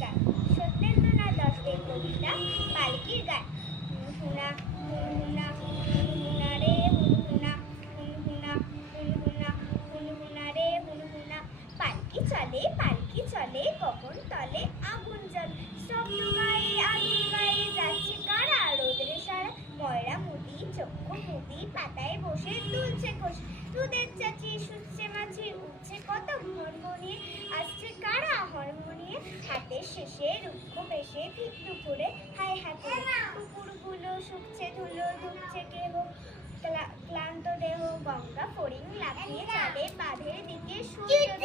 নমস্কার। সত্যেন্দ্রনাথ দাশের কবিতা পালকির গান। হুনহুনা হুনহুনা হুনহুনা রে হুনহুনা হুনহুনা হুনহুনা হুনহুনা রে হুনহুনা। পালকি চলে গগন তলে আগুন জল। শব্দ গায়ে আগুন গায়ে যাচ্ছে কারা রোদরে সারা। ময়রা মুদি চক্ষু মুদি পাতায় বসে তুলছে কোষ। দুধের চাচি শুচ্ছে মাছি উঠছে কত ঘনঘনিয়ে। আসছে কারা হরমোনিয়ে হাতের শেষে রুক্ষ বেশে ঠিক দুপুরে হায় হাতে। কুকুরগুলো শুকছে ধুলো ধুকছে কেহ ক্লান্ত দেহ। গঙ্গা ফড়িং লাফিয়ে চলে বাঁধের দিকে সূর্য